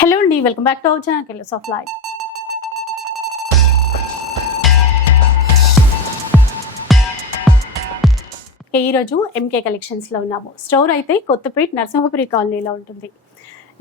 Hello అండి welcome back to our channel colours of life ఈరోజు MK కలెక్షన్స్లో ఉన్నాము. స్టోర్ అయితే కొత్తపేట నరసింహపురి కాలనీలో ఉంటుంది.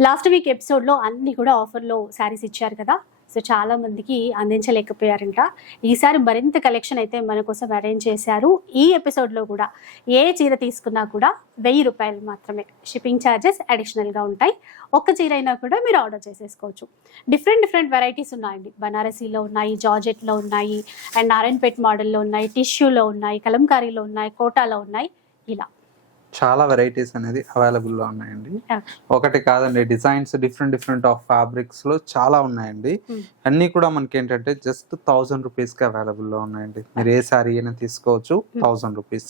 లాస్ట్ వీక్ ఎపిసోడ్లో అన్ని కూడా ఆఫర్లో శారీస్ ఇచ్చారు కదా. సో చాలా మందికి అందించలేకపోయారంట. ఈసారి మరింత కలెక్షన్ అయితే మన కోసం అరేంజ్ చేశారు. ఈ ఎపిసోడ్లో కూడా ఏ చీర తీసుకున్నా కూడా వెయ్యి రూపాయలు మాత్రమే షిప్పింగ్ ఛార్జెస్ అడిషనల్గా ఉంటాయి. ఒక్క చీర అయినా కూడా మీరు ఆర్డర్ చేసేసుకోవచ్చు. డిఫరెంట్ డిఫరెంట్ వెరైటీస్ ఉన్నాయండి. బనారసీలో ఉన్నాయి జార్జెట్లో ఉన్నాయి అండ్ నారాయణపేట్ మోడల్లో ఉన్నాయి టిష్యూలో ఉన్నాయి కలంకారీలో ఉన్నాయి కోటాలో ఉన్నాయి. ఇలా. చాలా వెరైటీస్ అనేది అవైలబుల్లో ఉన్నాయండి. ఒకటి కాదండి డిజైన్స్ డిఫరెంట్ డిఫరెంట్ ఆఫ్ ఫ్యాబ్రిక్స్లో చాలా ఉన్నాయండి. అన్ని కూడా మనకి ఏంటంటే జస్ట్ థౌసండ్ రూపీస్కి అవైలబుల్లో ఉన్నాయండి. మీరు ఏ సారీ అయినా తీసుకోవచ్చు థౌసండ్ రూపీస్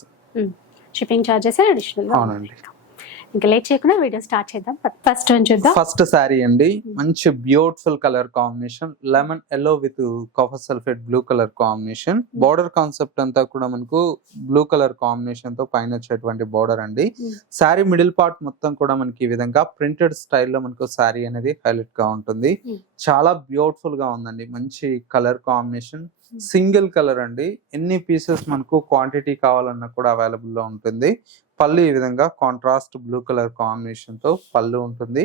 షిప్పింగ్ ఛార్జెస్ అడిషనల్గా అవునండి. ఇంకా లేట్ చేయకుండా వీడియో స్టార్ట్ చేద్దాం. ఫస్ట్ వన్ చూద్దాం. ఫస్ట్ శారీ అండి. మంచి beautiful colour combination lemon yellow with copper sulphate blue colour combination border concept అంతా కూడా మనకు బ్లూ కలర్ కాంబినేషన్తో పైన వచ్చేటువంటి బార్డర్ అండి. శారీ మిడిల్ పార్ట్ మొత్తం కూడా మనకి ఈ విధంగా ప్రింటెడ్ స్టైల్లో మనకు శారీ అనేది హైలైట్గా ఉంటుంది. Hmm. చాలా బ్యూటిఫుల్గా ఉందండి. మంచి కలర్ కాంబినేషన్. సింగిల్ కలర్ అండి. ఎన్ని పీసెస్ మనకు క్వాంటిటీ కావాలన్నా కూడా అవైలబుల్లో ఉంటుంది. పళ్ళు ఈ విధంగా కాంట్రాస్ట్ బ్లూ కలర్ కాంబినేషన్తో పళ్ళు ఉంటుంది.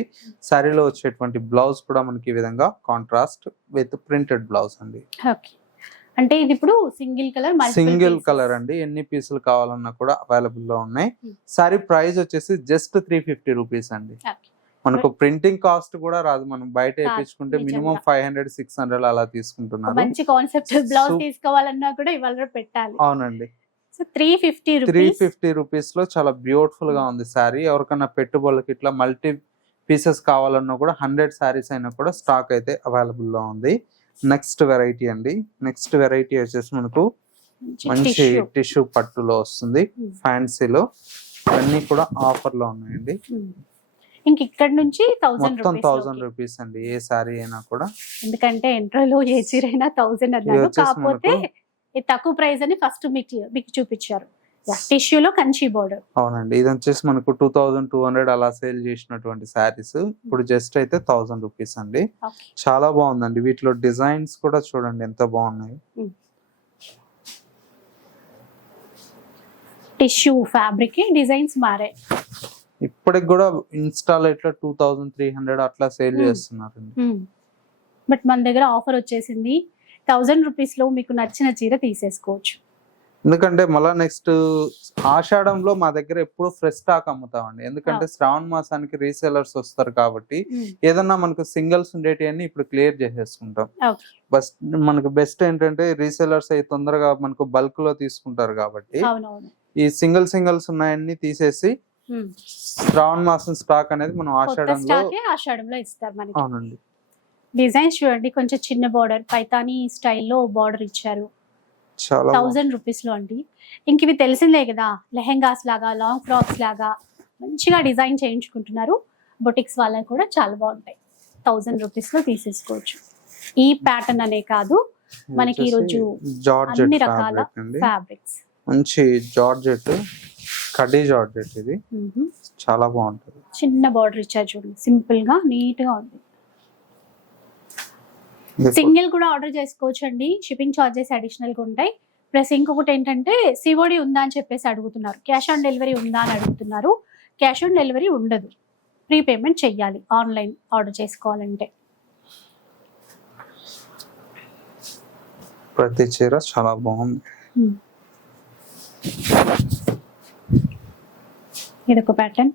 శారీలో వచ్చేటువంటి బ్లౌజ్ కూడా మనకి ఈ విధంగా కాంట్రాస్ట్ విత్ ప్రింటెడ్ బ్లౌజ్ అండి. అంటే ఇది ఇప్పుడు సింగిల్ కలర్ సింగిల్ కలర్ అండి. ఎన్ని పీసులు కావాలన్నా కూడా అవైలబుల్లో ఉన్నాయి. Hmm. సారీ ప్రైస్ వచ్చేసి జస్ట్ త్రీ ఫిఫ్టీ రూపీస్ అండి. మనకు ప్రింటింగ్ కాస్ట్ కూడా రాదు. మనం బయట వేయించుకుంటే. Minimum five hundred six hundred అలా తీసుకుంటున్నారు మంచి కాన్సెప్ట్ బ్లౌజ్ తీసుకోవాలన్నా కూడా ఇవాళ పెట్టాలి. అవునండి. త్రీ ఫిఫ్టీ త్రీ ఫిఫ్టీ రూపీస్లో చాలా బ్యూటిఫుల్గా ఉంది శారీ ఎవరికైనా పెట్టుబడులకి ఇట్లా మల్టీ పీసెస్ కావాలన్నా కూడా హండ్రెడ్ శారీస్ అయినా కూడా స్టాక్ అయితే అవైలబుల్లో ఉంది. నెక్స్ట్ వెరైటీ అండి. నెక్స్ట్ వెరైటీ వచ్చేసి మనకు మంచి టిష్యూ పట్టులో వస్తుంది. Hmm. ఫ్యాన్సీలో అన్ని కూడా ఆఫర్లో ఉన్నాయండి ఇంక ఇక్కడ నుంచి థౌసండ్ మొత్తం థౌసండ్ రూపీస్ అండి. ఏ శారీ అయినా కూడా. ఎందుకంటే ఎంట్రోలో ఏ చీర అయినా థౌసండ్ అన్నారు. కాకపోతే ఇది తక్కువ ప్రైస్ అని ఫస్ట్ మీకు మీకు చూపించారు. టిష్యూలో కంచి బోర్డర్ అవునండి ఇది వచ్చేసి మనకు టూ థౌజండ్ టూ హండ్రెడ్ అలా సేల్ చేసినటువంటి శారీస్. ఇప్పుడు జస్ట్ అయితే థౌసండ్ రూపీస్ అండి. చాలా బాగుందండి. వీటిలో డిజైన్స్ కూడా చూడండి ఎంత బాగున్నాయి. టిష్యూ ఫ్యాబ్రిక్ డిజైన్స్ మారాయి ఇప్పటికి కూడా ఇన్స్టాల్ ఇట్లా టూ థౌజండ్ త్రీ హండ్రెడ్ అట్లా సేల్. చేస్తున్నారండి. బట్ మన దగ్గర ఆఫర్ వచ్చేసింది థౌసండ్ రూపీస్లో మీకు నచ్చిన చీర తీసేసుకోవచ్చు. ఎందుకంటే మళ్ళా నెక్స్ట్ ఆషాఢంలో మా దగ్గర ఎప్పుడు ఫ్రెష్ స్టాక్ అమ్ముతామండి. ఎందుకంటే శ్రావణ మాసానికి రీసేలర్స్ వస్తారు కాబట్టి ఏదన్నా మనకు సింగిల్స్ ఉండేటి అన్ని ఇప్పుడు క్లియర్ చేసేసుకుంటాం. Okay. బస్ మనకు బెస్ట్ ఏంటంటే రీసేలర్స్ అయి తొందరగా మనకు బల్క్లో తీసుకుంటారు కాబట్టి ఈ సింగిల్ సింగిల్స్ ఉన్నాయన్ని తీసేసి. శ్రావణ మాసం స్టాక్ అనేది మనం ఆషాఢంలో అవునండి. డిజైన్స్ చూడండి కొంచెం చిన్న బార్డర్ పైతానీ స్టైల్లో బార్డర్ ఇచ్చారు. థౌజండ్ రూపీస్లో అండి. ఇంక ఇవి తెలిసిందే కదా లెహెంగాస్ లాగా లాంగ్ ఫ్రాక్స్ లాగా మంచిగా డిజైన్ చేయించుకుంటున్నారు. బొటిక్స్ వాళ్ళకి కూడా చాలా బాగుంటాయి. థౌజండ్ రూపీస్లో తీసేసుకోవచ్చు. ఈ ప్యాటర్న్ అనే కాదు మనకి వచ్చేసి జార్జెట్ అన్ని రకాల ఫ్యాబ్రిక్స్ మంచి జార్జెట్ కడీ జార్జెట్ ఇది. చాలా బాగుంటది. చిన్న బార్డర్ ఇచ్చారు చూడండి సింపుల్గా నీట్గా ఉంది. సింగిల్ కూడా ఆర్డర్ చేసుకోవచ్చు అండి షిప్పింగ్ చార్జెస్ అడిషనల్గా ఉంటాయి. ప్లస్ ఇంకొకటి ఏంటంటే సిఓడి ఉందా అని చెప్పేసి అడుగుతున్నారు. క్యాష్ ఆన్ డెలివరీ ఉందా అని అడుగుతున్నారు. క్యాష్ ఆన్ డెలివరీ ఉండదు. ప్రీ పేమెంట్ చెయ్యాలి ఆన్లైన్ ఆర్డర్ చేసుకోవాలంటే. ప్రతి చీర చాలా బాగుంది. ఇది ఒక ప్యాటర్న్.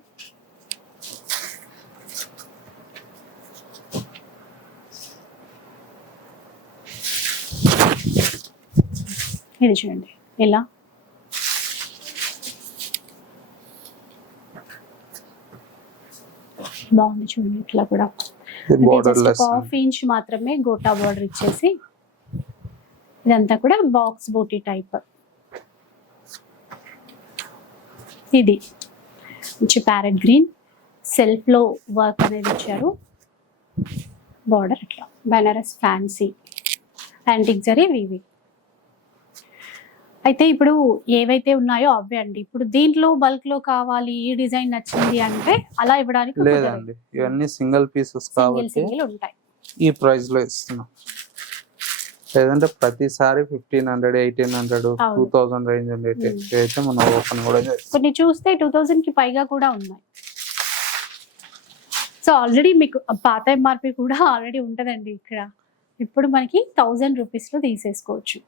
ఇది చూడండి. ఇలా బాగుంది చూడండి. ఇట్లా కూడా. హాఫ్ ఇంచ్ మాత్రమే గోటా బార్డర్ ఇచ్చేసి ఇదంతా కూడా బాక్స్ బోటీ టైప్ ఇది. మంచి ప్యారెట్ గ్రీన్ సెల్ఫ్లో వర్క్ అనేది ఇచ్చారు. బార్డర్ అట్లా బెనారస్ ఫ్యాన్సీ యాంటిక్ జరీ వివి అయితే ఇప్పుడు ఏవైతే ఉన్నాయో అవే అండి. ఇప్పుడు దీంట్లో బల్క్లో కావాలి ఈ డిజైన్ నచ్చింది అంటే అలా ఇవ్వడానికి లేదండి. ఇవన్నీ సింగిల్ పీసెస్ కాబట్టి సింగిల్ ఉంటాయి. ఈ ప్రైస్లో ఇస్తున్నాం. లేదంటే ప్రతిసారి fifteen hundred eighteen hundred. Two thousand range. అయితే మనం ఓపెన్ కూడా కొన్ని చూస్తే టూ థౌజండ్కి పైగా కూడా ఉన్నాయి. సో ఆల్రెడీ మీకు పాత ఎంఆర్పి కూడా ఆల్రెడీ ఉంటదండి ఇక్కడ. ఇప్పుడు మనకి థౌజండ్ రూపీస్లో తీసేసుకోవచ్చు.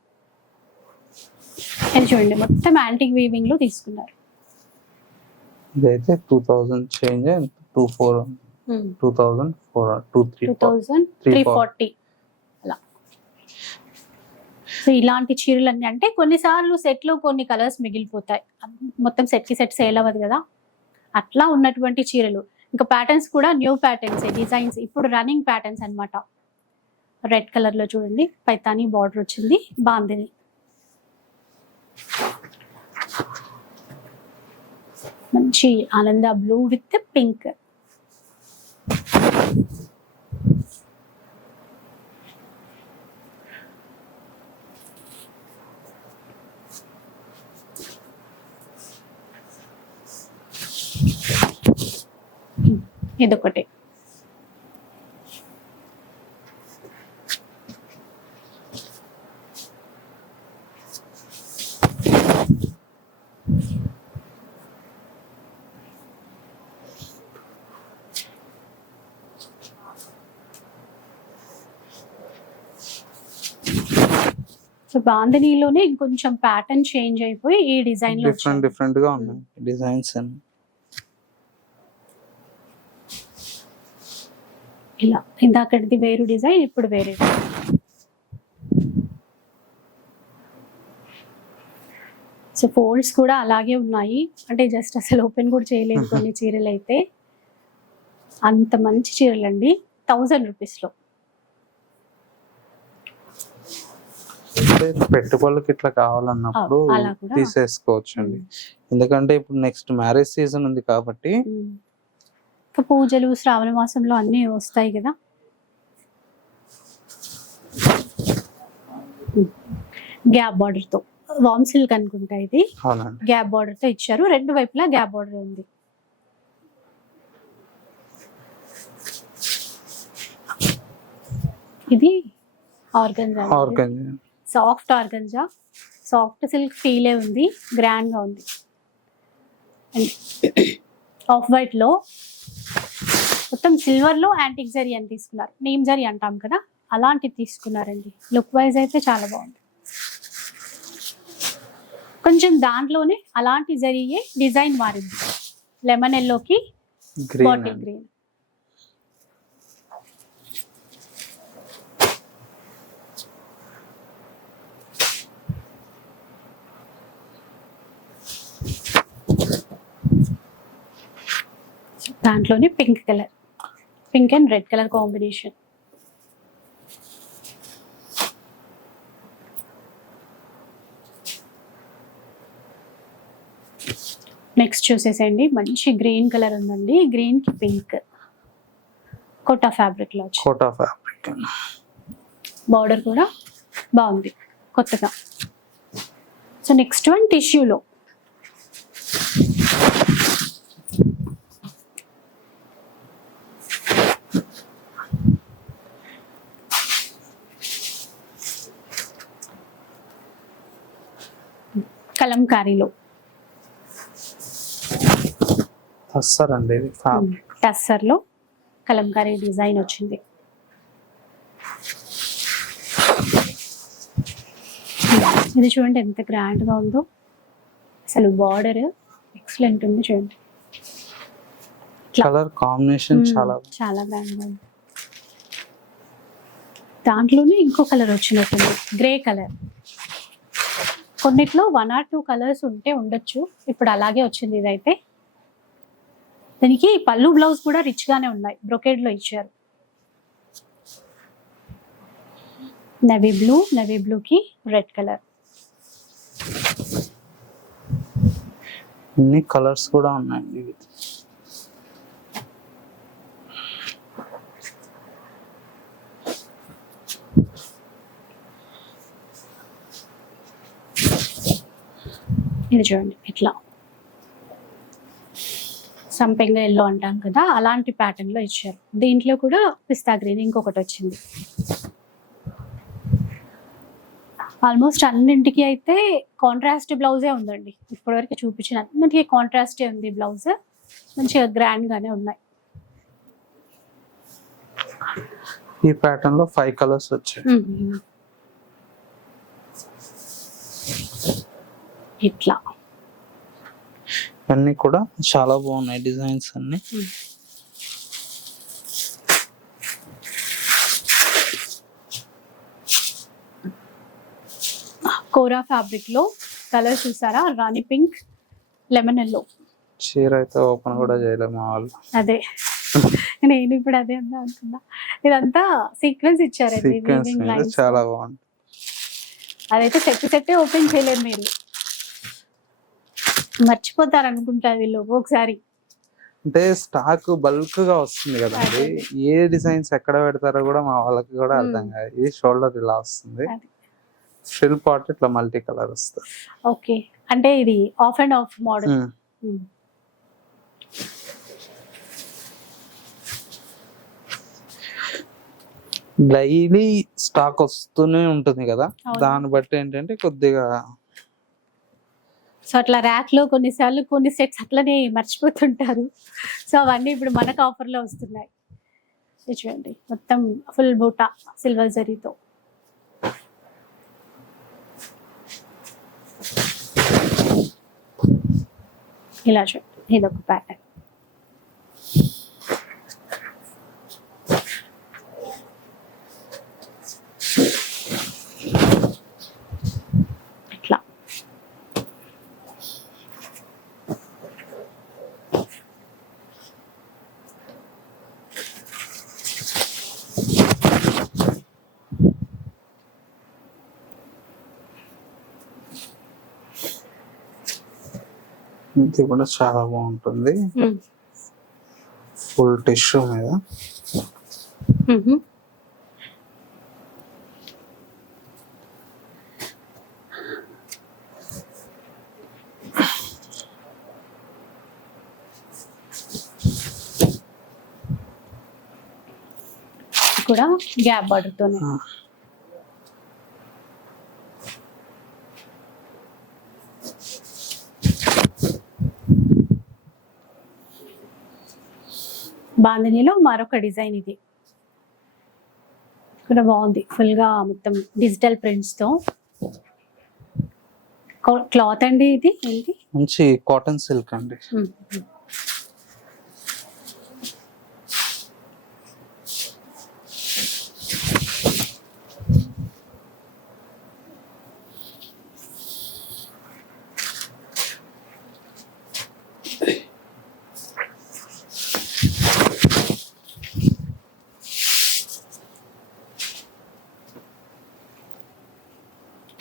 ఇది చూడండి మొత్తం యాంటిక్ వీవింగ్లో తీసుకున్నారు. ఇదైతే two thousand change two four two thousand four two three two thousand three. Forty. అలా. సో ఇలాంటి చీరలన్నీ అంటే కొన్నిసార్లు set లో కొన్ని కలర్స్ మిగిలిపోతాయి. మొత్తం set కి సెట్ సేల్ అవ్వదు కదా. అట్లా ఉన్నటువంటి చీరలు. ఇంకా ప్యాటర్న్స్ కూడా న్యూ ప్యాటర్న్స్ డిజైన్స్ ఇప్పుడు రన్నింగ్ ప్యాటర్న్స్ అన్నమాట. రెడ్ కలర్లో చూడండి పైతాని బార్డర్ వచ్చింది బాందిని. మంచి ఆనంద బ్లూ విత్ పింక్. ఇదొకటి. బాంధనీలోనే ఇంకొంచెం ప్యాటర్న్ చేంజ్ అయిపోయి ఈ డిజైన్లో డిఫరెంట్. డిఫరెంట్గా ఉన్నాయి. డిజైన్స్ అన్ని ఇలా. ఇందాకటిది వేరు డిజైన్ ఇప్పుడు వేరే సో ఫోల్డ్స్ కూడా అలాగే ఉన్నాయి. అంటే జస్ట్ అసలు ఓపెన్ కూడా చేయలేదు కొన్ని చీరలు అయితే అంత మంచి చీరలు అండి థౌజండ్ రూపీస్లో అంటే పెట్టుబడులకి ఇట్లా కావాలన్నప్పుడు. తీసేసుకోవచ్చు అండి ఎందుకంటే ఇప్పుడు నెక్స్ట్ మ్యారేజ్ సీజన్ ఉంది కాబట్టి పూజలు శ్రావణ మాసంలో అన్నీ వస్తాయి కదా? గ్యాప్ బార్డర్తో. వామ్ సిల్క్ అనుకుంటా ఇది. గ్యాప్ బార్డర్తో ఇచ్చారు. రెండు వైపులా గ్యాప్ బార్డర్ ఉంది. ఇది organza organ soft organza soft silk ఫీలే ఉంది గ్రాండ్గా ఉంది ఆఫ్ వైట్లో మొత్తం సిల్వర్లో యాంటిక్ జరీ అని తీసుకున్నారు. నేమ్ జరీ అంటాం కదా అలాంటిది తీసుకున్నారండి. లుక్ వైజ్ అయితే చాలా బాగుంది. కొంచెం దాంట్లోనే అలాంటి జరిగే డిజైన్ మారింది. లెమన్ ఎల్లోకి బాటిల్ గ్రీన్. దాంట్లోనే pink colour pink and red colour combination next చూసేసేయండి. మంచి గ్రీన్ కలర్ ఉందండి. గ్రీన్కి పింక్ కోటా ఫ్యాబ్రిక్లో కోటా ఫ్యాబ్రిక్ బార్డర్ కూడా బాగుంది. కొత్తగా. సో నెక్స్ట్ వన్ టిష్యూలో కలంకారీలో. టస్సర్లో కలంకారీ డిజైన్ వచ్చింది. ఇది చూడండి ఎంత గ్రాండ్గా ఉందో. అసలు బార్డర్ ఎక్సలెంట్ ఉంది చూడండి. Colour combination. చాలా చాలా గ్రాండ్గా ఉంది. దాంట్లోనే ఇంకో కలర్ వచ్చినట్టుంది. Grey colour. కొన్నిట్లో వన్ ఆర్ టూ కలర్స్ ఉంటే ఉండొచ్చు. ఇప్పుడు అలాగే వచ్చింది ఇదైతే. దీనికి పళ్ళు బ్లౌజ్ కూడా రిచ్ గానే ఉన్నాయి. బ్రొకేడ్లో ఇచ్చారు. నవీ బ్లూ నవీ బ్లూ కి రెడ్ కలర్ అన్ని కలర్స్ కూడా ఉన్నాయండి. ఇది చూడండి ఇట్లా. సంపెంగ ఎల్లో అంటాం కదా అలాంటి ప్యాటర్న్లో ఇచ్చారు. దీంట్లో కూడా పిస్తా గ్రీన్ ఇంకొకటి వచ్చింది. ఆల్మోస్ట్ అన్నింటికి అయితే కాంట్రాస్ట్ బ్లౌజే ఉందండి. ఇప్పటివరకు చూపించిన అన్నింటికి కాంట్రాస్టే ఉంది బ్లౌజ్ మంచిగా గ్రాండ్ గానే ఉన్నాయి. ఈ ప్యాటర్న్లో ఫైవ్ కలర్స్ వచ్చాయి. ఇట్లా. అన్ని కూడా చాలా బాగున్నాయి డిజైన్స్ అన్ని. కోరా ఫ్యాబ్రిక్లో కలర్ చూసారా? రాణి పింక్ లెమన్ ఎల్లో చీర అయితే ఓపెన్ కూడా చేయలేము వాళ్ళు. అదే. నేను ఇప్పుడు అదే అందా అనుకున్నా. ఇదంతా సీక్వెన్స్ ఇచ్చారండి చాలా బాగుంది. అదైతే సెట్ సెట్టే ఓపెన్ చేయలేరు మీరు. మర్చిపోతారు అనుకుంటారు వీళ్ళు ఒకసారి అంటే స్టాక్ బల్క్గా వస్తుంది కదండి. ఏ డిజైన్స్ ఎక్కడ పెడతారో కూడా మా వాళ్ళకి కూడా. అర్థం కాదు. ఇది షోల్డర్ ఇలా వస్తుంది. ఫిల్ పార్ట్ ఇట్లా మల్టీ కలర్ వస్తుంది. ఓకే. అంటే ఇది half and half model. Daily stock వస్తూనే ఉంటుంది కదా. దాన్ని బట్టి ఏంటంటే కొద్దిగా సో అట్లా ర్యాక్లో కొన్నిసార్లు కొన్ని సెట్స్ అట్లనే మర్చిపోతుంటారు. సో అవన్నీ ఇప్పుడు మనకు ఆఫర్లో వస్తున్నాయి. చూడండి. మొత్తం ఫుల్ బూటా సిల్వర్ జరీతో. ఇలా చూడండి. ఇది ఒక ప్యాటర్న్ ఇట్లా ఇది కూడా చాలా బాగుంటుంది. ఫుల్ టిష్యూ మీద. కూడా గ్యాప్ బార్డర్ బాంధనీలో మరొక డిజైన్ ఇది. కూడా బాగుంది. ఫుల్గా మొత్తం డిజిటల్ ప్రింట్స్తో క్లాత్ అండి ఇది? ఏంటి? మంచి కాటన్ సిల్క్ అండి.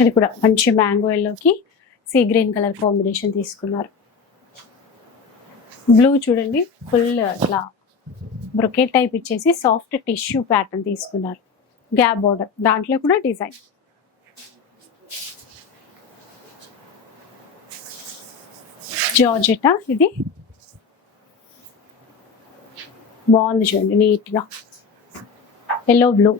ఇది కూడా మంచి మ్యాంగో ఎల్లోకి సీ గ్రీన్ కలర్ కాంబినేషన్ తీసుకున్నారు. బ్లూ చూడండి ఫుల్ ఇట్లా బ్రొకెట్ టైప్ ఇచ్చేసి సాఫ్ట్ టిష్యూ ప్యాటర్న్ తీసుకున్నారు. గ్యాప్ బార్డర్ దాంట్లో కూడా డిజైన్ జార్జెటా ఇది బాగుంది చూడండి నీట్గా ఎల్లో బ్లూ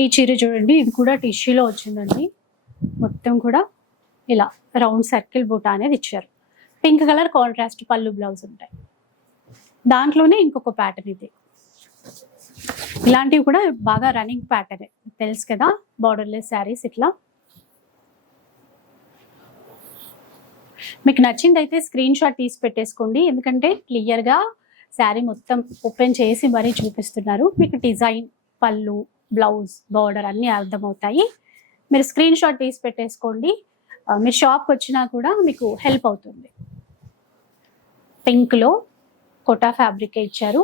ఈ చీర చూడండి ఇది కూడా టిష్యూలో వచ్చిందండి. మొత్తం కూడా ఇలా రౌండ్ సర్కిల్ బూటా అనేది ఇచ్చారు. పింక్ కలర్ కాంట్రాస్ట్ పళ్ళు బ్లౌజ్ ఉంటాయి. దాంట్లోనే ఇంకొక ప్యాటర్న్ ఇది. ఇలాంటివి కూడా బాగా రన్నింగ్ ప్యాటర్న్ తెలుసు కదా బార్డర్లెస్ శారీస్ ఇట్లా. మీకు నచ్చింది అయితే స్క్రీన్ షాట్ తీసి పెట్టేసుకోండి. ఎందుకంటే క్లియర్గా శారీ మొత్తం ఓపెన్ చేసి మరీ చూపిస్తున్నారు. మీకు డిజైన్ పళ్ళు బ్లౌజ్ బార్డర్ అన్నీ అర్థమవుతాయి. మీరు స్క్రీన్ షాట్ తీసి పెట్టేసుకోండి. మీరు షాప్కి వచ్చినా కూడా మీకు హెల్ప్ అవుతుంది. పింక్లో కోటా ఫ్యాబ్రిక్ ఇచ్చారు.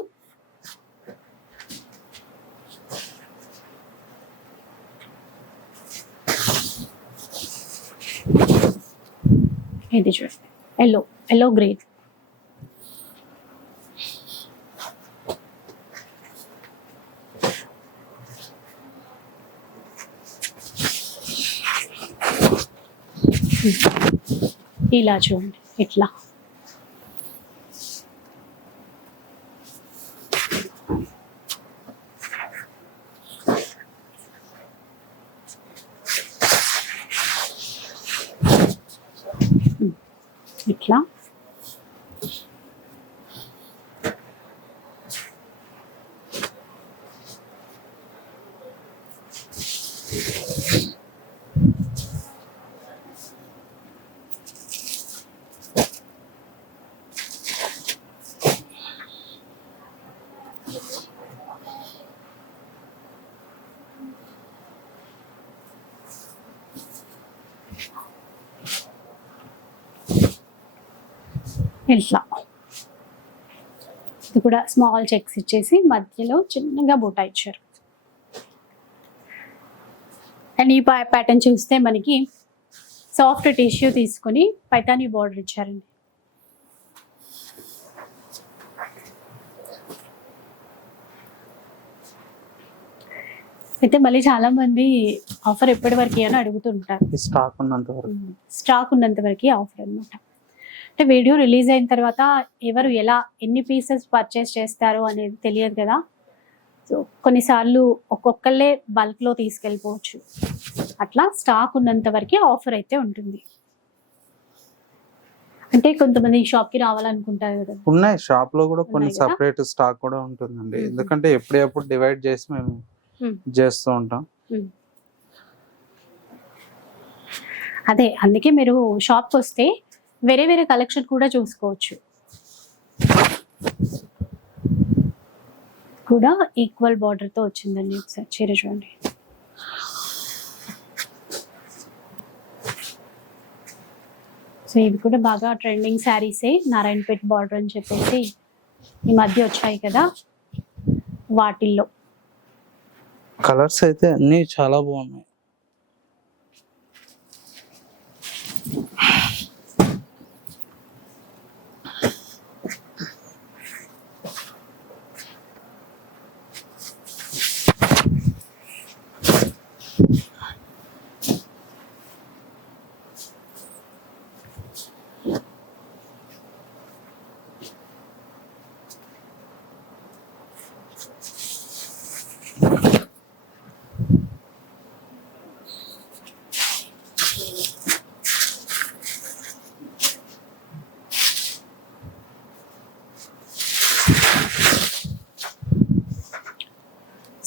ఇది చూడండి. ఎల్లో ఎల్లో గ్రీన్ ఇలా చూడండి ఇట్లా ఇట్లా ఇట్లా ఇది కూడా స్మాల్ చెక్స్ ఇచ్చేసి మధ్యలో చిన్నగా బూటా ఇచ్చారు. అండ్ ఈ ప్యాటర్న్ చూస్తే మనకి సాఫ్ట్ టిష్యూ తీసుకొని పైతానీ బార్డర్ ఇచ్చారండి. అయితే మళ్ళీ చాలా మంది ఆఫర్ ఎప్పటి వరకు అని అడుగుతుంటారు. స్టాక్ ఉన్నంత వరకు. స్టాక్ ఉన్నంత వరకు ఆఫర్ అన్నమాట. అంటే వీడియో రిలీజ్ అయిన తర్వాత ఎవరు ఎలా ఎన్ని పీసెస్ పర్చేస్ చేస్తారు అనేది తెలియదు కదా. సో కొన్నిసార్లు ఒక్కొక్కళ్ళే బల్క్లో తీసుకెళ్ళిపోవచ్చు. అట్లా స్టాక్ ఉన్నంత వరకే ఆఫర్ అయితే ఉంటుంది. అంటే కొంతమంది షాప్కి రావాలనుకుంటారు కదా. ఉన్నాయి షాప్లో కూడా కొన్ని? సపరేట్ స్టాక్ కూడా ఉంటుందండి. ఎందుకంటే ఎప్పుడెప్పుడు డివైడ్ చేసి మేము మ్మ్. చేస్తూ ఉంటాం. అదే అందుకే మీరు షాప్కి వస్తే వేరే వేరే కలెక్షన్ కూడా చూసుకోవచ్చు. కూడా ఈక్వల్ బార్డర్తో వచ్చిందండి ఒకసారి చీర చూడండి. సో ఇవి కూడా బాగా ట్రెండింగ్ శారీసే నారాయణపేట్ బార్డర్ అని చెప్పేసి ఈ మధ్య వచ్చాయి కదా వాటిల్లో. కలర్స్ అయితే అన్ని చాలా బాగున్నాయి.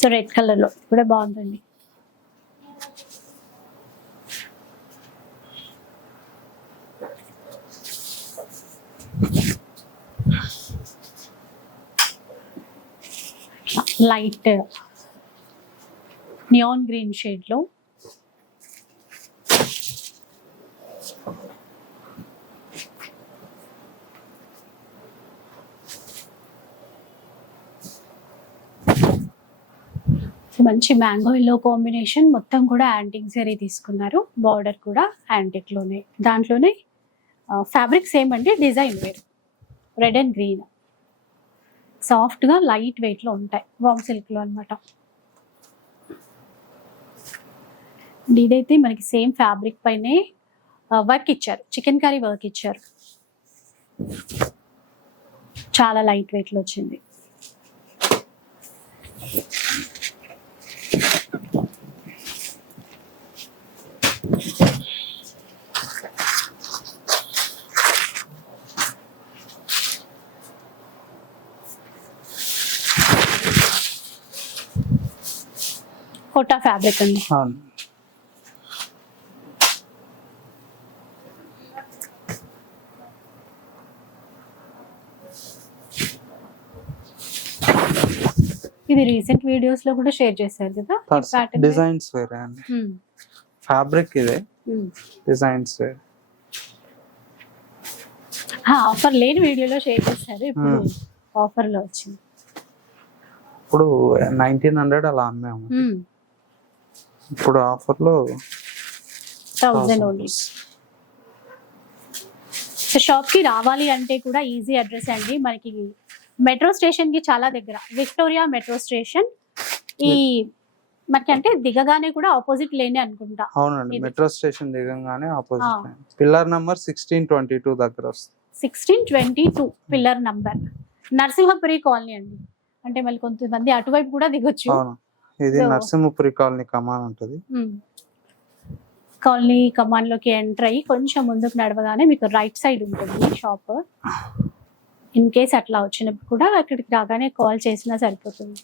సో రెడ్ కలర్లో. కూడా బాగుందండి. లైట్. నియాన్ గ్రీన్ షేడ్లో. మంచి మ్యాంగో ఎల్లో కాంబినేషన్ మొత్తం కూడా యాంటిక్ జరీ తీసుకున్నారు. బార్డర్ కూడా యాంటిక్లోనే. దాంట్లోనే ఫ్యాబ్రిక్ సేమ్ అంటే డిజైన్ వేరు. రెడ్ అండ్ గ్రీన్ సాఫ్ట్గా లైట్ వెయిట్లో ఉంటాయి. వామ్ సిల్క్లో అనమాట ఇదైతే మనకి సేమ్ ఫ్యాబ్రిక్ పైనే వర్క్ ఇచ్చారు. చికెన్ కర్రీ వర్క్ ఇచ్చారు. చాలా లైట్ వెయిట్లో వచ్చింది. కోటా ఫ్యాబ్రిక్ అండి. ఇది రీసెంట్ వీడియోస్లో కూడా షేర్ చేశారు కదా? డిజైన్స్ వేరే అండి. ఫ్యాబ్రిక్ ఇదే. డిజైన్స్ ఆఫర్ లేని వీడియోలో షేర్ చేస్తారు ఇప్పుడు Hmm. ఆఫర్లో వచ్చింది. ఇప్పుడు నైన్టీన్ హండ్రెడ్ అలా అమ్మాము. ఇప్పుడు ఆఫర్లో థౌజండ్ ఓన్లీ సో షాప్కి రావాలి అంటే కూడా ఈజీ అడ్రస్ అండి. మనకి మెట్రో స్టేషన్కి చాలా దగ్గర. విక్టోరియా మెట్రో స్టేషన్ ఈ మనకి అంటే దిగగానే కూడా ఆపోజిట్ లేనే అనుకుంటా. అవునండి. Metro station దిగంగానే opposite pillar number sixteen twenty two దగ్గర వస్తుంది. Sixteen twenty two pillar number. Narasimhapuri colony అండి. అంటే మళ్ళీ కొంతమంది అటువైపు కూడా దిగొచ్చు. అవును. ఇది నరసింహపురి కాలనీ కమాన్ ఉంటది. కాలనీ కమాన్లోకి ఎంటర్ అయ్యి కొంచెం ముందుకు నడవగానే మీకు రైట్ సైడ్ ఉంటుంది షాప్. ఇన్ కేస్ అట్లా వచ్చినప్పుడు కూడా అక్కడికి రాగానే కాల్ చేసినా సరిపోతుంది.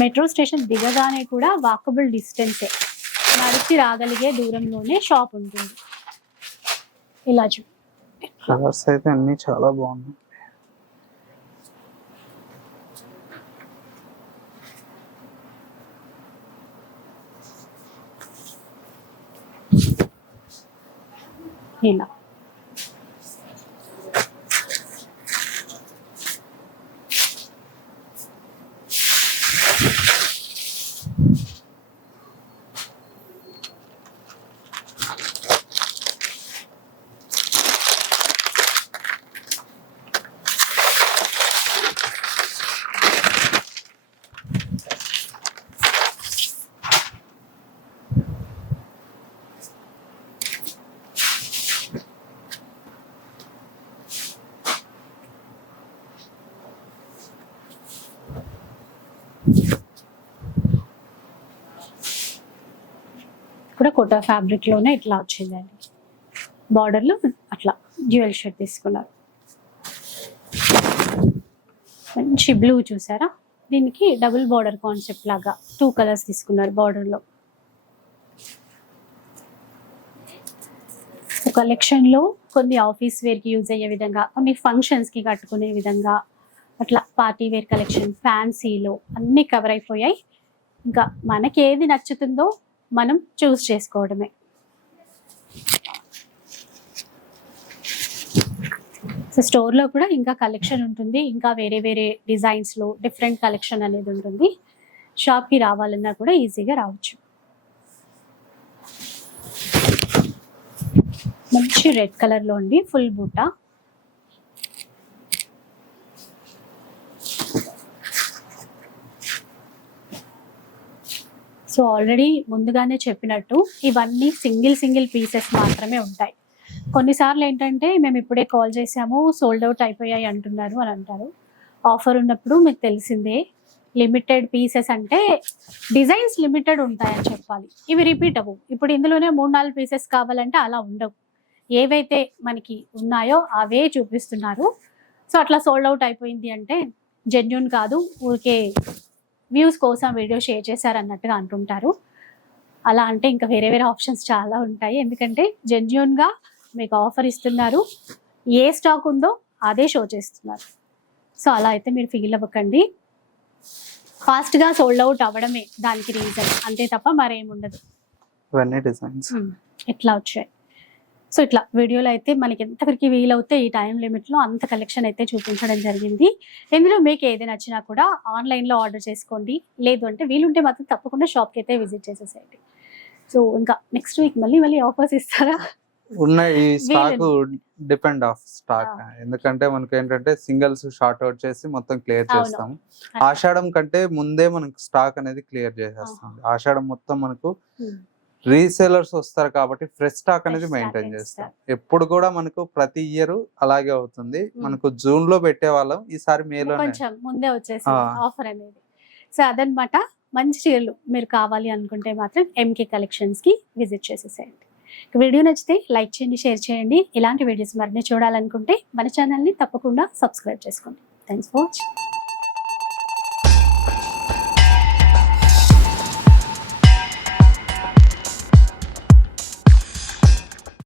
మెట్రో స్టేషన్ దిగగానే కూడా వాకబుల్ డిస్టెన్సే నడిచి రాగలిగే దూరంలోనే షాప్ ఉంటుంది. ఇలా చూ కలర్స్ అయితే అన్ని చాలా బాగున్నాయి. ఇలా. కోటా ఫ్యాబ్రిక్లోనే ఇట్లా వచ్చిందండి. బార్డర్లో అట్లా జ్యువెల్ షర్ట్ తీసుకున్నారు. మంచి బ్లూ చూసారా? దీనికి డబుల్ బార్డర్ కాన్సెప్ట్ లాగా టూ కలర్స్ తీసుకున్నారు బార్డర్లో కలెక్షన్లో కలెక్షన్లో కొన్ని ఆఫీస్ వేర్కి యూజ్ అయ్యే విధంగా కొన్ని ఫంక్షన్స్కి కట్టుకునే విధంగా అట్లా పార్టీ వేర్ కలెక్షన్ ఫ్యాన్సీలో అన్ని కవర్ అయిపోయాయి. ఇంకా మనకి ఏది నచ్చుతుందో మనం చూస్ చేసుకోవడమే. సో స్టోర్లో కూడా ఇంకా కలెక్షన్ ఉంటుంది. ఇంకా వేరే వేరే డిజైన్స్లో డిఫరెంట్ కలెక్షన్ అనేది ఉంటుంది. షాప్కి రావాలన్నా కూడా ఈజీగా రావచ్చు. మంచి రెడ్ కలర్లో అండి ఫుల్ బూటా. సో ఆల్రెడీ ముందుగానే చెప్పినట్టు ఇవన్నీ సింగిల్ సింగిల్ పీసెస్ మాత్రమే ఉంటాయి. కొన్నిసార్లు ఏంటంటే మేము ఇప్పుడే కాల్ చేసాము సోల్డ్ అవుట్ అయిపోయాయి అంటున్నారు అని అంటారు. ఆఫర్ ఉన్నప్పుడు మీకు తెలిసిందే లిమిటెడ్ పీసెస్ అంటే డిజైన్స్ లిమిటెడ్ ఉంటాయని చెప్పాలి. ఇవి రిపీట్ అవ్వవు ఇప్పుడు ఇందులోనే మూడు నాలుగు పీసెస్ కావాలంటే అలా ఉండవు. ఏవైతే మనకి ఉన్నాయో అవే చూపిస్తున్నారు. సో అట్లా సోల్డ్ అవుట్ అయిపోయింది అంటే జెన్యున్ కాదు ఊరికే వ్యూస్ కోసం వీడియో షేర్ చేశారు అన్నట్టుగా అంటుంటారు. అలా అంటే ఇంకా వేరే వేరే ఆప్షన్స్ చాలా ఉంటాయి. ఎందుకంటే జెన్యున్గా మీకు ఆఫర్ ఇస్తున్నారు. ఏ స్టాక్ ఉందో అదే షో చేస్తున్నారు. సో అలా అయితే మీరు ఫీల్ అవ్వకండి. ఫాస్ట్గా సోల్డ్ అవుట్ అవ్వడమే దానికి రీజన్. అంతే తప్ప మరేముండదు ఇవన్నీ డిజైన్స్. మ్మ్. ఇట్లా వచ్చాయి? సో ఇట్లా వీడియోలో అయితే మనకి ఎంతవరకు వీలవుతే ఈ టైం లిమిట్లో అంత కలెక్షన్ అయితే చూపించడం జరిగింది. ఇందులో మీకు ఏది నచ్చినా కూడా ఆన్లైన్లో ఆర్డర్ చేసుకోండి. లేదు అంటే వీలుంటే మాత్రం తప్పకుండా షాప్కి అయితే విజిట్ చేసేసేయండి. సో ఇంకా నెక్స్ట్ వీక్ మళ్ళీ మళ్ళీ ఆఫర్స్ ఇస్తారా? ఉన్న ఈ స్టాక్ డిపెండ్ ఆఫ్ స్టాక్. ఎందుకంటే మనకి ఏంటంటే సింగిల్స్ షార్ట్ అవుట్ చేసి మొత్తం క్లియర్. చేస్తాం. ఆషాఢం కంటే ముందే మనకి స్టాక్ అనేది క్లియర్ చేసేస్తాం ఆషాఢం మొత్తం మనకు. రీసేలర్స్ వస్తారు కాబట్టి ఫ్రెష్ స్టాక్ అనేది మెయింటైన్. చేస్తాం ఎప్పుడు కూడా మనకు ప్రతి ఇయర్ అలాగే అవుతుంది. మనకు జూన్లో పెట్టే వాళ్ళం ఈసారి కొంచెం ముందే వచ్చేసి. ఆఫర్ అనేది. సో అదనమాట మంచి చీరలు మీరు కావాలి అనుకుంటే మాత్రం ఎంకే కలెక్షన్స్కి విజిట్ చేసేసేయండి. వీడియో నచ్చితే లైక్ చేయండి షేర్ చేయండి. ఇలాంటి వీడియోస్ మరిన్ని చూడాలనుకుంటే మన ఛానల్ని తప్పకుండా సబ్స్క్రైబ్ చేసుకోండి. Thanks for watching